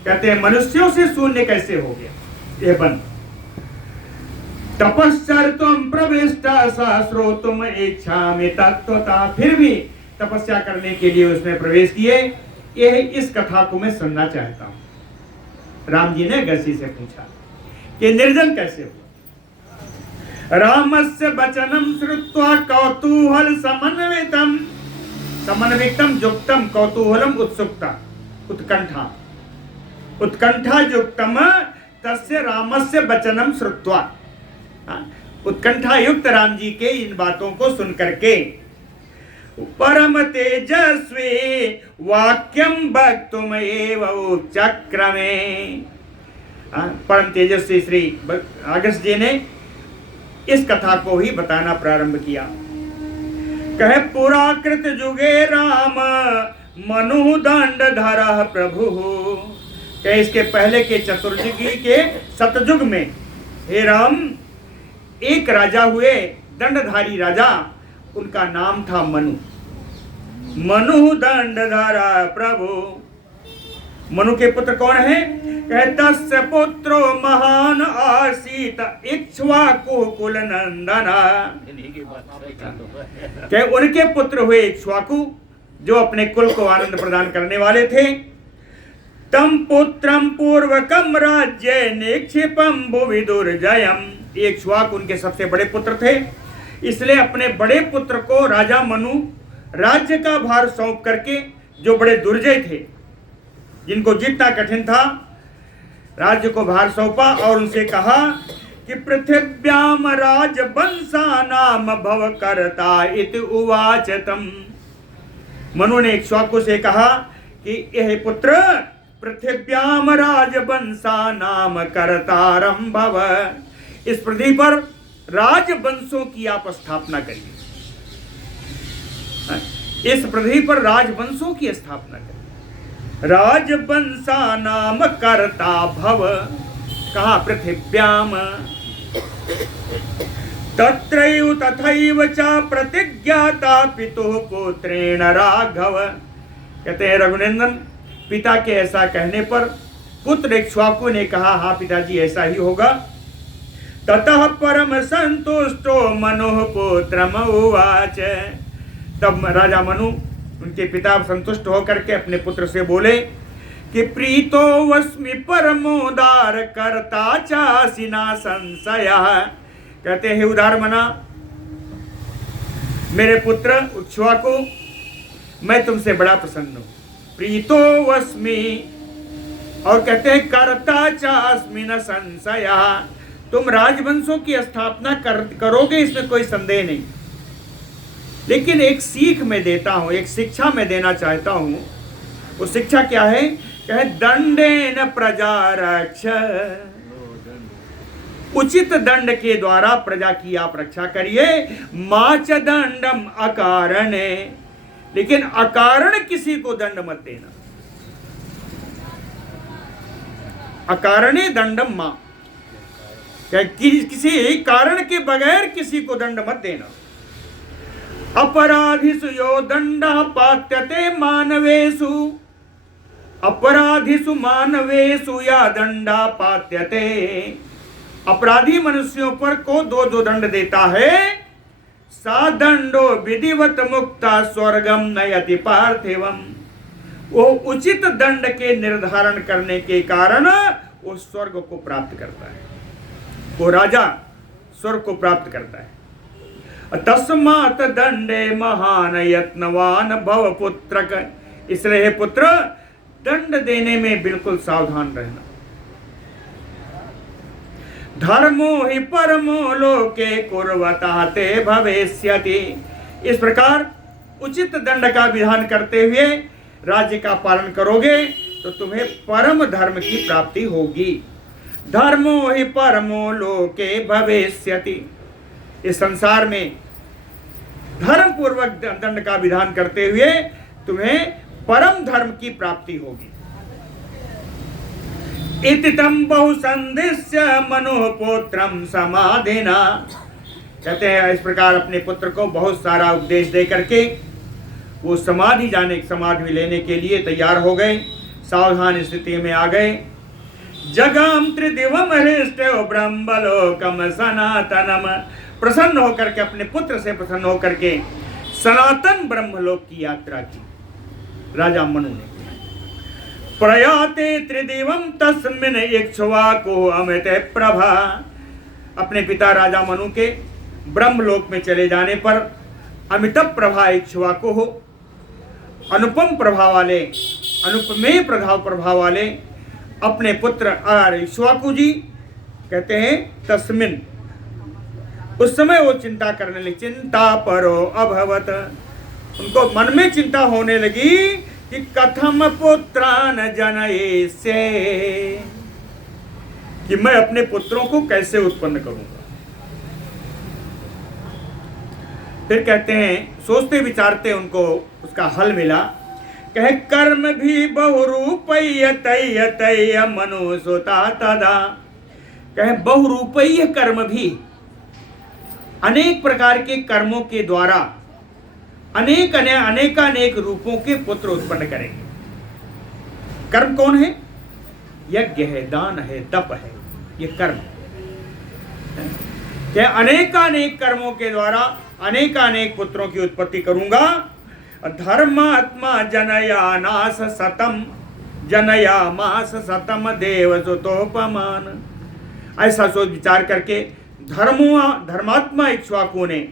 कहते हैं मनुष्यों से शून्य कैसे हो गया ये वन। तपश्चर्तुम प्रविष्टा श्रोतुम इच्छामि तत्वता। फिर भी तपस्या करने के लिए उसने प्रवेश किए। यह इस कथा को मैं सुनना चाहता हूं। राम जी ने अगस्त जी से पूछा कि निर्जन कैसे हुआ। रामस्य वचनम श्रुत्वा कौतूहल समन्वितम, समन्वितम युक्तम कौतूहलम उत्सुकता उत्कंठा, उत्कंठा युक्तम तस्य रामस्य वचनम श्रुत्वा। उत्कंठा युक्त राम जी के इन बातों को सुन करके परम तेजस्वी वाक्यम वक्तुम एव चक्रमे। परम तेजस्वी श्री अगस्त जी ने इस कथा को ही बताना प्रारंभ किया। कहे पुराकृत जुगे राम मनु दंड धरा प्रभु। कहे इसके पहले के चतुर्युगी के सतयुग में हे राम एक राजा हुए, दंडधारी राजा, उनका नाम था मनु। मनु दंडधारा प्रभु। मनु के पुत्र कौन है? तस्य पुत्रो महान आसीत इक्ष्वाकु कुल नंदना। उनके पुत्र हुए इक्ष्वाकु जो अपने कुल को आनंद प्रदान करने वाले थे। तम पुत्रम पूर्वकम राज्य निक्षिपम भुवि दुर्जयम। इक्ष्वाकु उनके सबसे बड़े पुत्र थे, इसलिए अपने बड़े पुत्र को राजा मनु राज्य का भार सौंप करके, जो बड़े दुर्जय थे, जिनको जीतना कठिन था, राज्य को भार सौंपा और उनसे कहा कि पृथिव्याम राजवंशा नाम भव करता इति उवाच तम। मनु ने इक्ष्वाकु से कहा कि यह पुत्र पृथिव्याम राजवंशा नाम करतारम भव। इस पृथ्वी पर राजवंशों की आप स्थापना करिए। इस पृथ्वी पर राजवंशों की स्थापना करिए। राजवंशा नाम कर्ता भव। कहा? पृथिव्याम। तत्रैव तथैव च प्रतिज्ञाता पितुः पुत्रेण राघव। कहते हैं रघुनंदन, पिता के ऐसा कहने पर पुत्र इक्ष्वाकु ने कहा, हाँ पिताजी ऐसा ही होगा। ततः परम संतुष्टो मनुः पुत्रम उवाच। तब राजा मनु, उनके पिता संतुष्ट होकर के अपने पुत्र से बोले कि प्रीतो वस्मि परमोदार करता चासिना संशयः। कहते हैं उदार मना मेरे पुत्र इक्ष्वाकु, मैं तुमसे बड़ा प्रसन्न हूं। प्रीतो वस्मि, और कहते हैं करता चास्मिन संशयः। तुम राजवंशों की स्थापना करोगे, इसमें कोई संदेह नहीं। लेकिन एक सीख मैं देता हूं, एक शिक्षा मैं देना चाहता हूं। वो शिक्षा क्या है? कहे दंडेन प्रजा रक्ष, उचित दंड के द्वारा प्रजा की आप रक्षा करिए। माच दंडम अकारणे, लेकिन अकारण किसी को दंड मत देना। अकारणे दंडम मां, किसी कारण के बगैर किसी को दंड मत देना। अपराधिषु यो दंड पात्यते मानवेषु, अपराधिषु मानवेषु या दंडा पात्यते। अपराधी मनुष्यों पर को जो दंड देता है, सा दंडो विधिवत मुक्ता स्वर्गम नयति पार्थिवम। वो उचित दंड के निर्धारण करने के कारण वो स्वर्ग को प्राप्त करता है, वो राजा स्वर्ग को प्राप्त करता है। तस्मात् दंडे महान यत्नवान भव पुत्रक, इसलिए हे पुत्र दंड देने में बिल्कुल सावधान रहना। धर्मो हि परमो लोके कुर्वता ते भवेष्यति। इस प्रकार उचित दंड का विधान करते हुए राज्य का पालन करोगे तो तुम्हें परम धर्म की प्राप्ति होगी। धर्मो हि परमो लोके भवेष्यति। इस संसार में धर्म पूर्वक दंड का विधान करते हुए तुम्हें परम धर्म की प्राप्ति होगी। इति तम बहुसंदिश्य मनुः पुत्रम समाधिना, कहते हैं इस प्रकार अपने पुत्र को बहुत सारा उपदेश दे करके वो समाधि लेने के लिए तैयार हो गए, सावधान स्थिति में आ गए। जगम त्रिदिवम हृष्टो ब्रह्मलोकम सनातनम, प्रसन्न होकर के अपने पुत्र से प्रसन्न होकर के सनातन ब्रह्मलोक की यात्रा की राजा मनु ने। प्रयाते त्रिदिवम तस्मिन इक्ष्वाको अमित प्रभा, अपने पिता राजा मनु के ब्रह्मलोक में चले जाने पर अमित प्रभा इक्ष्वाको हो, अनुपम प्रभाव वाले, अनुपमेय प्रभाव वाले अपने पुत्र इक्ष्वाकु जी कहते हैं तस्मिन, उस समय वो चिंता करने लगी। चिंता परो अभवत, उनको मन में चिंता होने लगी कि कथम पुत्रान जनये से, कि मैं अपने पुत्रों को कैसे उत्पन्न करूंगा। फिर कहते हैं सोचते विचारते उनको उसका हल मिला। कहे कर्म भी बहुरूपय तय तय मनु सोता तदा, कहे बहुरूपय कर्म भी, अनेक प्रकार के कर्मों के द्वारा अनेकानेक रूपों के पुत्र उत्पन्न करेंगे। कर्म कौन है? यज्ञ है, दान है, तप है, ये कर्म। क्या अनेकानेक कर्मों के द्वारा अनेकानेक पुत्रों की उत्पत्ति करूंगा। धर्मात्मा जनयानास सतम, जनयामास सतम देवसुतोपमान, ऐसा सोच विचार करके धर्मात्मा इक्ष्वाकु ने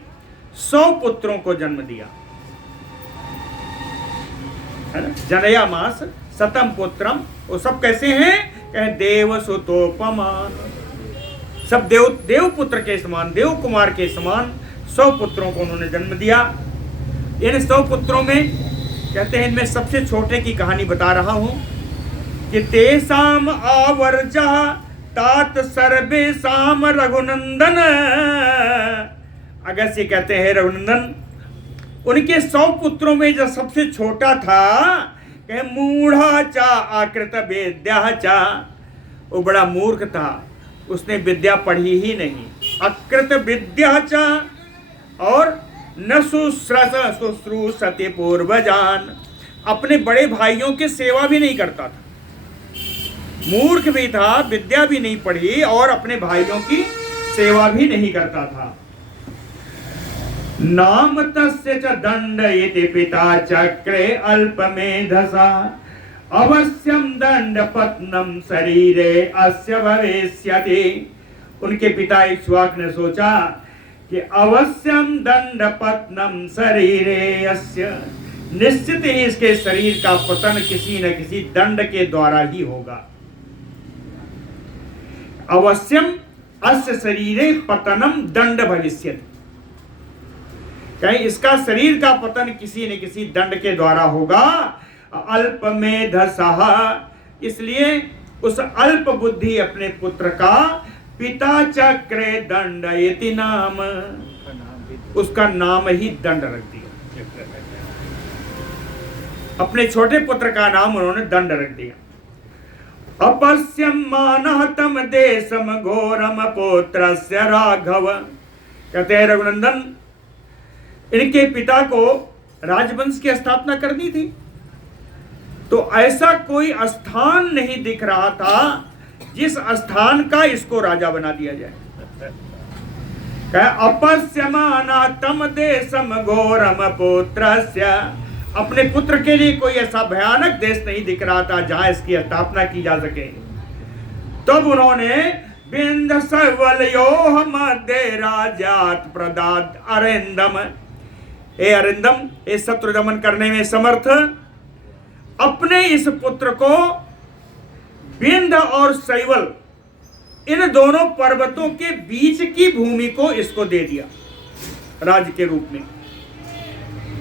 100 पुत्रों को जन्म दिया, है ना। जनयामास सतम पुत्रम, वो सब कैसे हैं? कहे देवसुतोपमान, सब देव पुत्र के समान, देव कुमार के समान 100 पुत्रों को उन्होंने जन्म दिया। इन 100 पुत्रों में कहते हैं, इनमें सबसे छोटे की कहानी बता रहा हूं कि तेसाम आवर्जा तात सर्वेसाम रघुनंदन, अगस्त्य कहते हैं रघुनंदन, उनके 100 पुत्रों में जो सबसे छोटा था कहे मूढ़ा चा आकृत विद्या चा, वो बड़ा मूर्ख था, उसने विद्या पढ़ी ही नहीं। अकृत विद्या चा, और न शुश्रूषति पूर्वजान, अपने बड़े भाइयों की सेवा भी नहीं करता था, मूर्ख भी था, विद्या भी नहीं पढ़ी और अपने भाइयों की सेवा भी नहीं करता था। नाम तस्य च दंड इति पिता चक्रे अल्पमेधसा, अवश्यम दंड पत्नम शरीरे अस्य भविष्यति। उनके पिता इक्ष्वाक ने सोचा कि अवश्यम दंड पत्नम शरीरे अस्य, निश्चित ही इसके शरीर का पतन किसी न किसी दंड के द्वारा ही होगा। अवश्यम अस्य शरीरे पतनम दंड भविष्यति, कहीं इसका शरीर का पतन किसी न किसी दंड के द्वारा होगा। अल्प मेधसः, इसलिए उस अल्प बुद्धि अपने पुत्र का पिता चक्रे दंड इति नाम, उसका नाम ही दंड रख दिया। अपने छोटे पुत्र का नाम उन्होंने दंड रख दिया। अपश्यम मानः तम देशम घोरम पुत्रस्य राघव, कहते हैं रघुनंदन, इनके पिता को राजवंश की स्थापना करनी थी, तो ऐसा कोई स्थान नहीं दिख रहा था जिस स्थान का इसको राजा बना दिया जाए। अपश्यमाना तम देशम घोरम पुत्रस्य, अपने पुत्र के लिए कोई ऐसा भयानक देश नहीं दिख रहा था जहां इसकी स्थापना की जा सके। तब उन्होंने बिंद सवलयोह मध्य राजात प्रदात अरिंदम, हे अरिंदम, हे शत्रु दमन करने में समर्थ, अपने इस पुत्र को बिंद और शैवल इन दोनों पर्वतों के बीच की भूमि को इसको दे दिया राज्य के रूप में।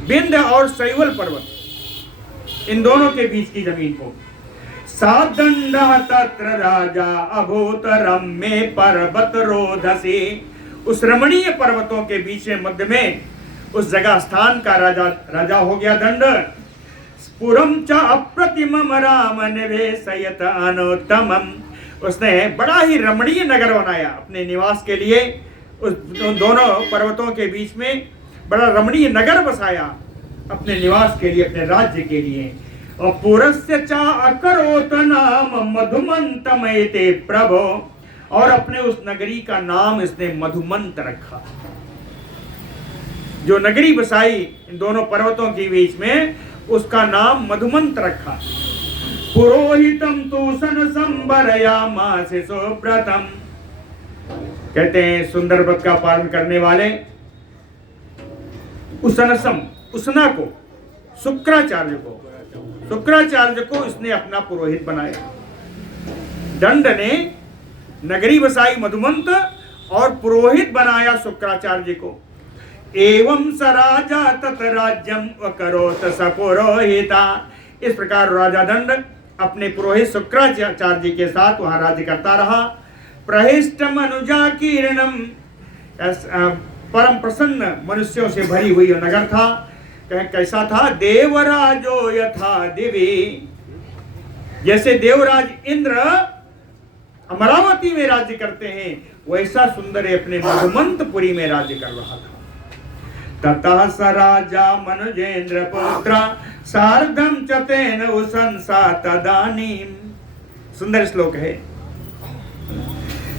बिंद और शैवल पर्वत, इन दोनों के बीच की जमीन को। सादंड तत्र राजा अभूत रम्य पर्वत रोधसी, उस रमणीय पर्वतों के बीच में मध्य में उस जगह स्थान का राजा हो गया दंड। पुरम च अप्रतिमम राम निवेशयत अनुत्तमम, उसने बड़ा ही रमणीय नगर बनाया अपने निवास के लिए। उस दोनों पर्वतों के बीच में बड़ा रमणीय नगर बसाया अपने निवास के लिए, अपने राज्य के लिए। और पुरस्य चा अकरोत नाम मधुमंतमयते प्रभो, और अपने उस नगरी का नाम इसने मधुमंत रखा। जो नगरी बसाई इन दोनों पर्वतों के बीच में, उसका नाम मधुमंत रखा। पुरोहितम तूषण संबरयामास सुब्रतम, कहते हैं सुंदर व्रत का पालन करने वाले उसनसम, उसना को, शुक्राचार्य को इसने अपना पुरोहित बनाया। दंड ने नगरी बसाई मधुमंत और पुरोहित बनाया शुक्राचार्य को। एवं स राजा तत राज्यम अकरोत स पुरोहिता, इस प्रकार राजा दंड अपने पुरोहित शुक्राचार्य के साथ वहां राज्य करता रहा। प्रहिष्ट मनुजा कीर्णम, परम प्रसन्न मनुष्यों से भरी हुई नगर था। कैसा था? देवराजो यथा दिवी, जैसे देवराज इंद्र अमरावती में राज्य करते हैं, वैसा सुंदर अपने मधुमंतपुरी में राज्य कर रहा था। ततः स राजा मनुजेन्द्र पुत्र सार्धम चतेन उसंसा तदानीम, सुंदर श्लोक है।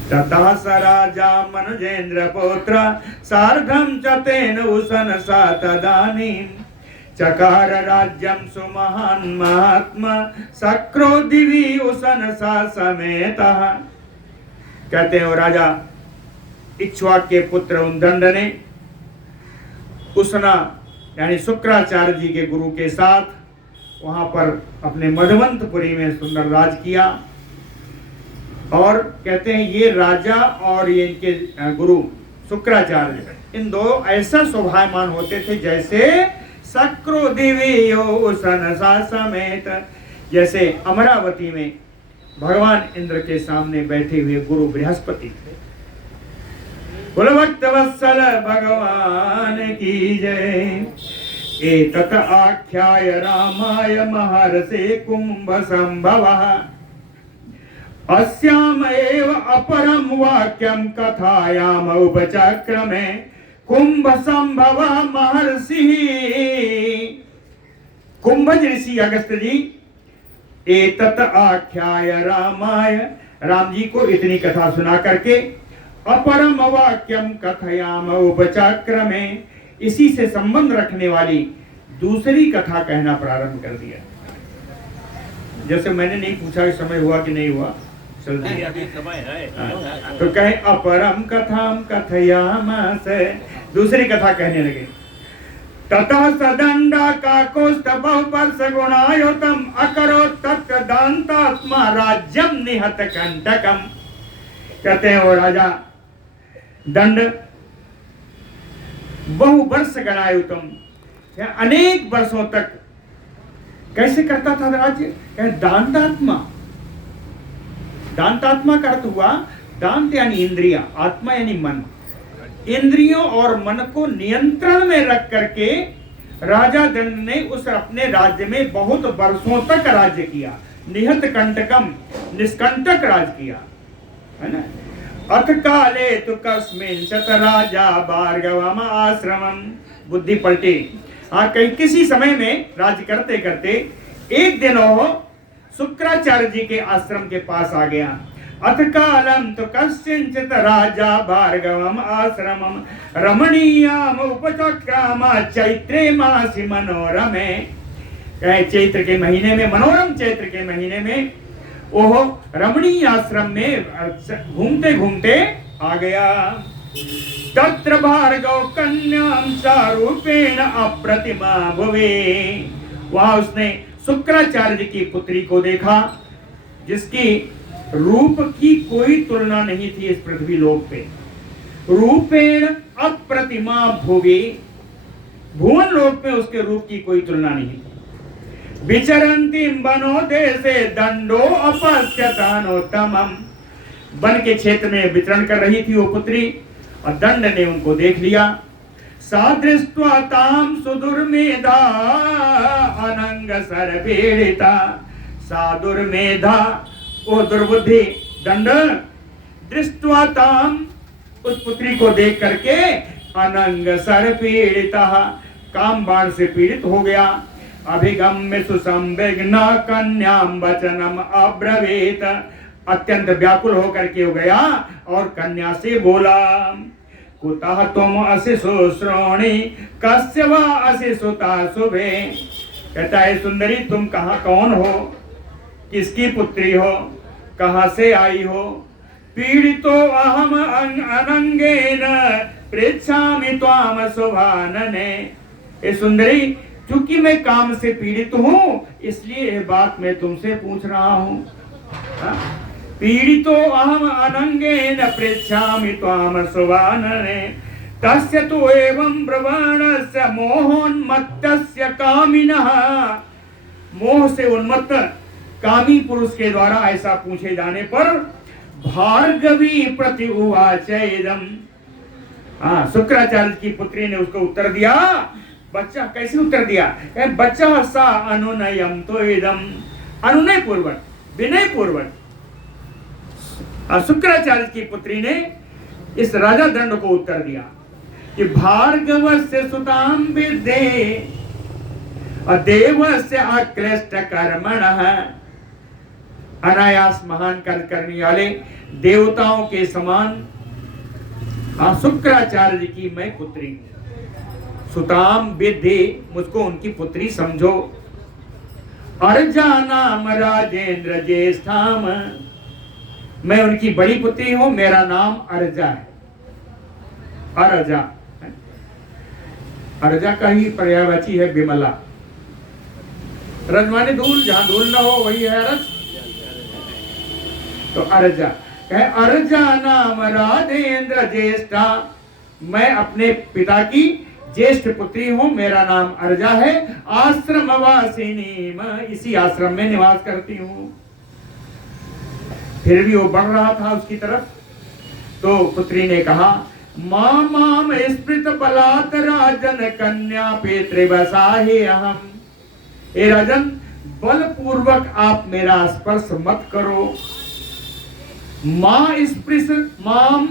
ततः स राजा मनुजेन्द्र पुत्र सार्धम चतेन उसंसा तदानीम चकार राज्यम सुमहान महात्मा सक्रो दिवी उसंसा समेतः, कहते हैं वो राजा इक्ष्वाक के पुत्र उदंड ने उसना यानी शुक्राचार्य जी के गुरु के साथ वहां पर अपने मधुमंतपुरी में सुंदर राज किया। और कहते हैं ये राजा और ये इनके गुरु शुक्राचार्य, इन दो ऐसा शोभायमान होते थे जैसे सक्रो दिव्यो उसनसा समेत, जैसे अमरावती में भगवान इंद्र के सामने बैठे हुए गुरु बृहस्पति थे। बोलो भक्त वत्सल भगवान की जय। एतत् आख्याय रामाय महर्षे कुंभ संभवः, अस्याम एव अपरम वाक्यम कथायाम उपचक्रमे कुंभ संभव महर्षि। कुंभज ऋषि अगस्त जी एतत् आख्याय रामाय, राम जी को इतनी कथा सुना करके अपरम वाक्यम कथयाम उपचक्रमे, इसी से संबंध रखने वाली दूसरी कथा कहना प्रारंभ कर दिया। जैसे मैंने नहीं पूछा कि समय हुआ कि नहीं हुआ, चल दिया समय है। तो कहे अपरम कथाम कथयामास, दूसरी कथा कहने लगे। ततः सदंडा काकोस्त बहुपर्ष गुणायुतम अकरो तत्दांतात्मा राज्यम निहत कंटकम, कहते हैं वो राजा दंड बहु वर्ष गणायुतम, अनेक वर्षों तक कैसे करता था राज्य? दांतात्मा। दांतात्मा का अर्थ हुआ, दांत यानी इंद्रिया, आत्मा यानी मन। इंद्रियों और मन को नियंत्रण में रख करके राजा दंड ने उस अपने राज्य में बहुत वर्षों तक राज्य किया। निहत कंटकम, निष्कंटक राज किया, है ना। अथ काले तु कस्मिन् शत राजा भार्गवम आश्रमम, बुद्धि पलटी। हाँ, कहीं किसी समय में राज्य करते करते एक दिन वो शुक्राचार्य जी के आश्रम के पास आ गया। अथ कालम तो कस्मिंश्चित् राजा भार्गवम आश्रमम रमणीयाम उपचक्राम चैत्रे मासि मनोरमे। चैत्र के महीने में, मनोरम चैत्र के महीने में वो रमणीय आश्रम में घूमते घूमते आ गया। तत्र भार्गव कन्याम सारूपेण अप्रतिमा भुवे। वहां उसने शुक्राचार्य की पुत्री को देखा, जिसकी रूप की कोई तुलना नहीं थी इस पृथ्वी लोक पे। रूपेण अप्रतिमा भुवे, भुवन लोक में उसके रूप की कोई तुलना नहीं थी। विचरन्तीं वनो देशे दंडो अपश्यतानोत्तमम्, वन के क्षेत्र में विचरण कर रही थी वो पुत्री, और दंड ने उनको देख लिया। सा दृष्ट्वा तां सुदुर्मेधा अनंग सरपीड़िता। सा दुर्मेधा, ओ दुर्बुद्धि, दंड, दृष्ट्वा तां, उस पुत्री को देख करके, अनंग सरपीड़िता, काम बाण से पीड़ित हो गया। अभिगम्य सुसंवेग्न कन्याम वचनम अब्रवीत, अत्यंत व्याकुल होकर के हो गया और कन्या से बोला, कुतः तुम अशिशु श्रोणी कस्य वा अशिशुता शुभे। कहता है, सुंदरी तुम कहाँ, कौन हो, किसकी पुत्री हो, कहाँ से आई हो? पीड़ितो अहम अनंगेन पृच्छामि त्वाम शुभानने। ए सुंदरी, क्योंकि मैं काम से पीड़ित हूं, इसलिए यह बात मैं तुमसे पूछ रहा हूं। पीड़ितो अहम अनंगेन पृच्छामि त्वाम शुभानने। तस्य तु एवं ब्रवाणस्य मोहोन्मत्तस्य कामिनः। मोह से उन्मत्त कामी पुरुष के द्वारा ऐसा पूछे जाने पर भार्गवी प्रति उवाचेदम। हाँ, शुक्राचार्य की पुत्री ने उसको उत्तर दिया। बच्चा कैसे उत्तर दिया? बच्चा सा अनुनयम तो इदम, अनुनय पूर्वक, विनय पूर्वक शुक्राचार्य की पुत्री ने इस राजा दंड को उत्तर दिया कि भार्गवस्य सुतां विद्धे देवस्य अक्लिष्ट कर्मणः। अनायास महान कार्य करने वाले देवताओं के समान शुक्राचार्य की मैं पुत्री हूं। सुताम विद्धि, मुझको उनकी पुत्री समझो। अर्जा नाम राजेंद्र ज्येष्ठाम, मैं उनकी बड़ी पुत्री हूं, मेरा नाम अर्जा है। अर्जा, अर्जा का ही पर्यायवाची है विमला। रज माने धूल, जहां धूल न हो वही है रज, तो अर्जा कहे। अर्जा नाम राजेंद्र ज्येष्ठा, मैं अपने पिता की ज्येष्ठ पुत्री हूं, मेरा नाम अर्जा है। आश्रमवासिनी, मैं इसी आश्रम में निवास करती हूं। फिर भी वो बढ़ रहा था उसकी तरफ, तो पुत्री ने कहा, माम स्मृत बलात् राजन कन्या पितृवसाहि अहम। ए राजन, बलपूर्वक आप मेरा स्पर्श मत करो। मां स्पृश माम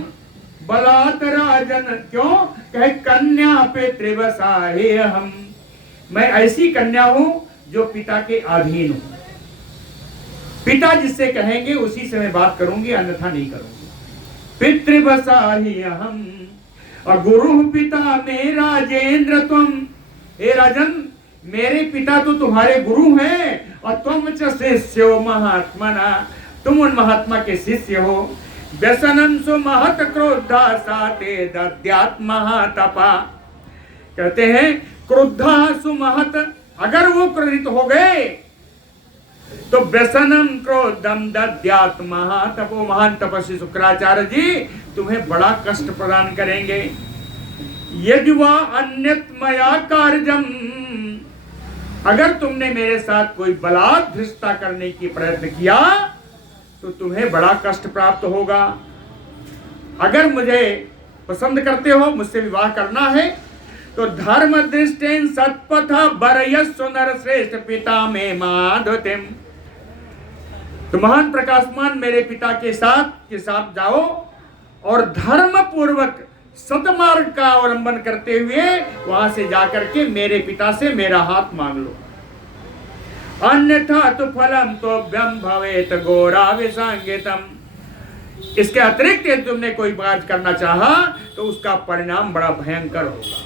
बलात् राजन, क्यों? कहे कन्या पितृवसाहि अहम, मैं ऐसी कन्या हूं जो पिता के अधीन हूं। पिता जिससे कहेंगे उसी से मैं बात करूंगी, अन्यथा नहीं करूंगी। पितृवसाहि अहम और गुरु पिता में राजेंद्र तुम। हे राजन, मेरे पिता तो तुम्हारे गुरु हैं और तुम च शिष्यो महात्मना, तुम उन महात्मा के शिष्य हो। व्यसनम सु महत क्रोधा साते दद्यात् महातपा, कहते हैं क्रोधा सु महत, अगर वो क्रोधित हो गए तो व्यसनम क्रोधम दद्यात् महातपो, महान तपस्वी शुक्राचार्य जी तुम्हें बड़ा कष्ट प्रदान करेंगे। यदि वह अन्यत मया कार्यम, अगर तुमने मेरे साथ कोई बलात् धृष्टता करने की प्रयत्न किया तो तुम्हें बड़ा कष्ट प्राप्त होगा। अगर मुझे पसंद करते हो, मुझसे विवाह करना है, तो धर्म दृष्टेन सत्पथ बरयस्व नर श्रेष्ठ पिता में माधुतिम, तो महान प्रकाशमान मेरे पिता के साथ जाओ और धर्म पूर्वक सतमार्ग का अवलंबन करते हुए वहां से जाकर के मेरे पिता से मेरा हाथ मांग लो। अन्यथा तो फलम तो व्यम भवेत घोरा विसंगतम, इसके अतिरिक्त यदि तुमने कोई बात करना चाहा तो उसका परिणाम बड़ा भयंकर होगा।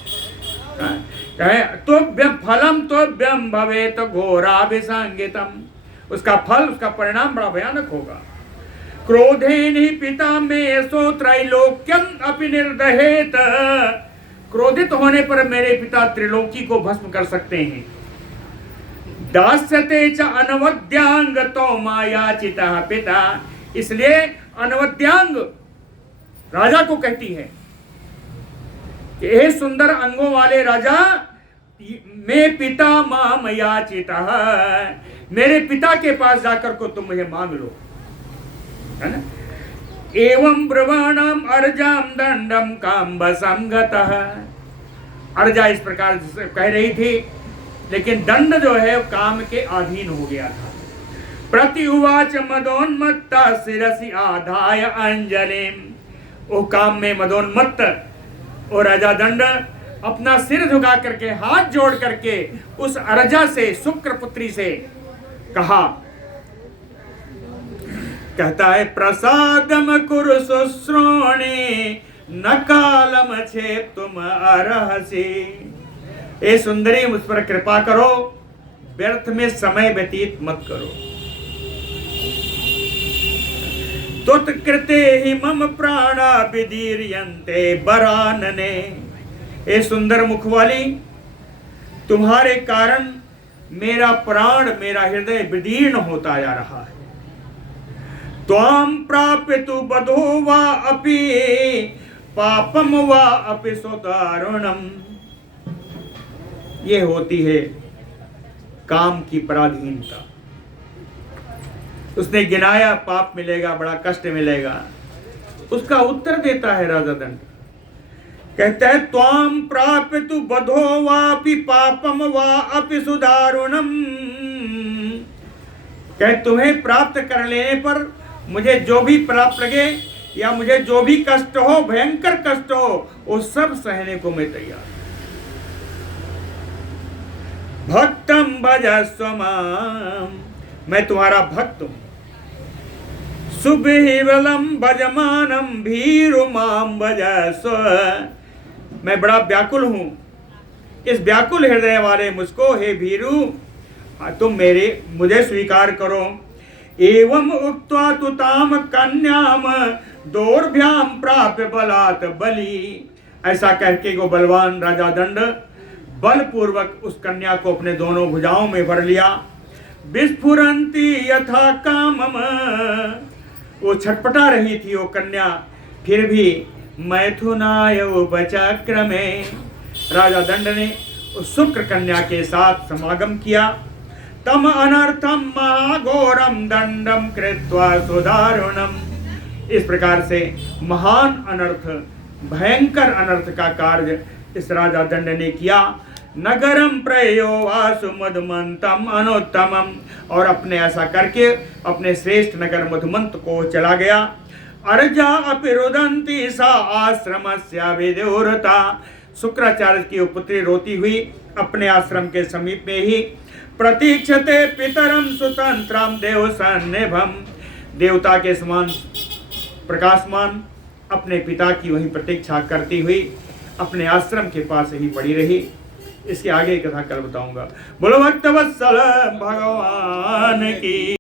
तो फलम तो व्यम भवेत घोरा विसंगतम, उसका फल, उसका परिणाम बड़ा भयानक होगा। क्रोधेन ही पिता में सो त्रैलोक्यम अपि निर्दहेत, क्रोधित होने पर मेरे पिता त्रिलोकी को भस्म कर सकते हैं। दास्यते च अनवद्यांग तो मायाचिता पिता, इसलिए अनवद्यांग राजा को कहती है कि हे सुंदर अंगों वाले राजा, मैं पिता माम याचिता, मेरे पिता के पास जाकर को तुम मुझे मांग लो, है ना। एवं ब्रवाणाम अर्जाम दंडम काम्ब संगतः, अर्जा इस प्रकार कह रही थी, लेकिन दंड जो है काम के अधीन हो गया था। प्रति उवाच मदोन्मत्ता शिरसि आधाय अंजलिम, वो काम में मदोन्मत्त और राजा दंड अपना सिर झुका करके हाथ जोड़ करके उस अर्जा से, शुक्र पुत्री से कहा, कहता है प्रसादम कुरु शुश्रोणे न कालम छे तुम अरहसी, ए सुंदरी मुझ पर कृपा करो, व्यर्थ में समय व्यतीत मत करो। तुत्कृते ही मम प्राणा विदीर्यन्ते बरानने, ए सुंदर मुख वाली, तुम्हारे कारण मेरा प्राण, मेरा हृदय विदीर्ण होता जा रहा है। त्वाम प्राप्तु बधो वा अपि पापम वा अपि सुदारुणम, ये होती है काम की पराधीनता। उसने गिनाया पाप मिलेगा, बड़ा कष्ट मिलेगा, उसका उत्तर देता है राजा दंड, कहता है त्वाम प्राप्तु बधो वापि पापम वा अपि सुदारुणम, कह तुम्हें प्राप्त कर लेने पर मुझे जो भी प्राप्त लगे या मुझे जो भी कष्ट हो, भयंकर कष्ट हो, वो सब सहने को मैं तैयार। भक्तम भजस्व माम, मैं तुम्हारा भक्त हूं। सुबिहिवलम भजमानम भीरु माम भजस्व, मैं बड़ा व्याकुल हूं, इस व्याकुल हृदय वाले मुझको हे भीरु तुम मुझे स्वीकार करो। एवं उक्त्वा तुताम कन्याम दोर्भ्याम प्राप्य बलात् बलि, ऐसा कहके वो बलवान राजा दंड बलपूर्वक उस कन्या को अपने दोनों भुजाओं में भर लिया। विस्फुरंती यथा कामम, वो छटपटा रही थी वो कन्या, फिर भी मैथुनाय उपचक्रमे, राजा दंड ने उस शुक्र कन्या के साथ समागम किया। तम अनर्थम महाघोरम दंडम कृत्वा सुदारुणम, इस प्रकार से महान अनर्थ, भयंकर अनर्थ का कार्य इस राजा दंड ने किया। नगरम प्रयो वासु मधुमंतम अनुत्तमम, और अपने ऐसा करके अपने श्रेष्ठ नगर मधुमंत को चला गया। अर्जा अपि रुदंती सा आश्रमस्या विदुरता, शुक्राचार्य की पुत्री रोती हुई अपने आश्रम के समीप में ही प्रतीक्षते पितरम सुतंत्रम देव सन्निभम, देवता के समान प्रकाशमान अपने पिता की वही प्रतीक्षा करती हुई अपने आश्रम के पास ही पड़ी रही। इसके आगे कथा कल बताऊंगा। बोलो भक्तवत्सल भगवान की।